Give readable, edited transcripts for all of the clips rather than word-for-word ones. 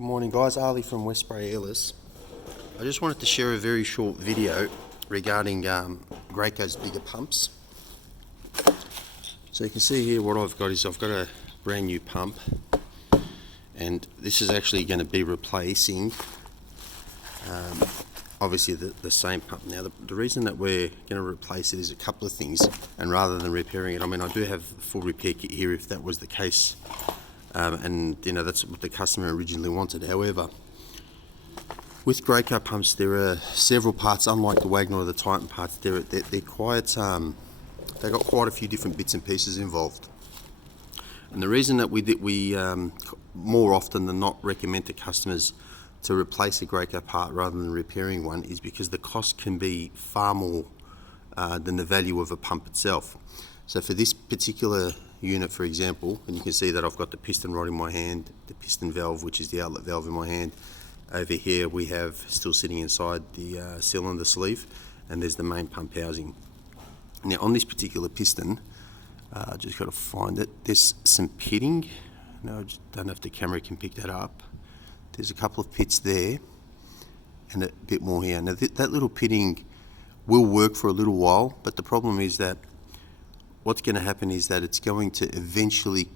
Good morning guys, Ali from Westbury Airless. I just wanted to share a very short video regarding Graco's bigger pumps. So you can see here what I've got is I've got a brand new pump, and this is actually going to be replacing obviously the same pump. Now the reason that we're going to replace it is a couple of things, and rather than repairing it, I mean I do have a full repair kit here if that was the case. And you know, that's what the customer originally wanted. However, with Graco pumps there are several parts, unlike the Wagner or the Titan parts. They're quite they've got quite a few different bits and pieces involved. And the reason that we more often than not recommend to customers to replace a Graco part rather than repairing one is because the cost can be far more than the value of a pump itself. So for this particular unit, for example, and you can see that I've got the piston rod in my hand, the piston valve, which is the outlet valve, in my hand. Over here we have, still sitting inside, the cylinder sleeve, and there's the main pump housing. Now on this particular piston, I just got to find it, there's some pitting. No, I just don't know if the camera can pick that up. There's a couple of pits there and a bit more here. Now that little pitting will work for a little while, but the problem is that what's going to happen is that it's going to eventually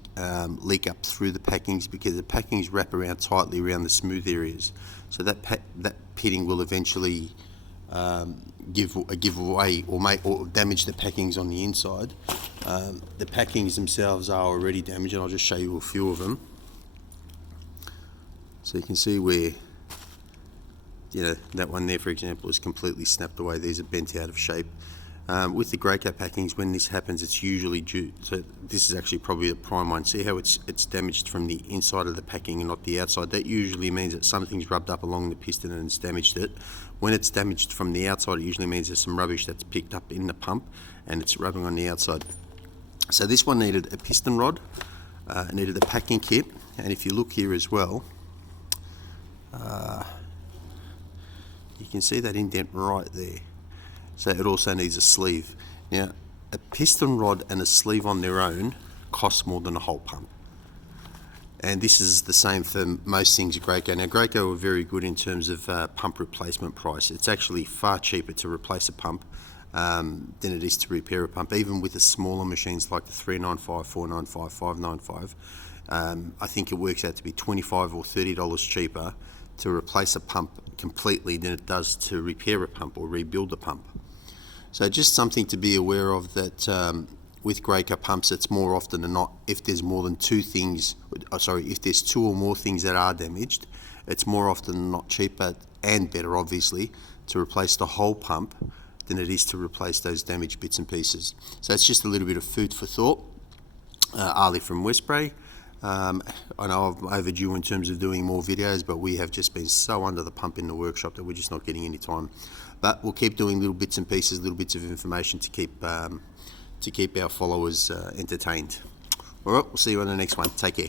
leak up through the packings, because the packings wrap around tightly around the smooth areas. So that pitting will eventually give away or damage the packings on the inside. The packings themselves are already damaged, and I'll just show you a few of them. So you can see where, you know, that one there, for example, is completely snapped away. These are bent out of shape. With the Graco packings, when this happens, it's usually due, so this is actually probably the prime one. See how it's damaged from the inside of the packing and not the outside? That usually means that something's rubbed up along the piston and it's damaged it. When it's damaged from the outside, it usually means there's some rubbish that's picked up in the pump and it's rubbing on the outside. So this one needed a piston rod, it needed a packing kit, and if you look here as well, you can see that indent right there. So it also needs a sleeve. Now, a piston rod and a sleeve on their own cost more than a whole pump. And this is the same for most things at Graco. Now, Graco are very good in terms of pump replacement price. It's actually far cheaper to replace a pump than it is to repair a pump, even with the smaller machines like the 395, 495, 595. I think it works out to be $25 or $30 cheaper to replace a pump completely than it does to repair a pump or rebuild a pump. So just something to be aware of, that with Graco pumps, it's more often than not, if there's more than two things, if there's two or more things that are damaged, it's more often than not cheaper and better, obviously, to replace the whole pump than it is to replace those damaged bits and pieces. So it's just a little bit of food for thought. Ali from Westbury. I know I'm overdue in terms of doing more videos, but we have just been so under the pump in the workshop that we're just not getting any time. But we'll keep doing little bits and pieces, little bits of information to keep our followers entertained. All right, we'll see you on the next one. Take care.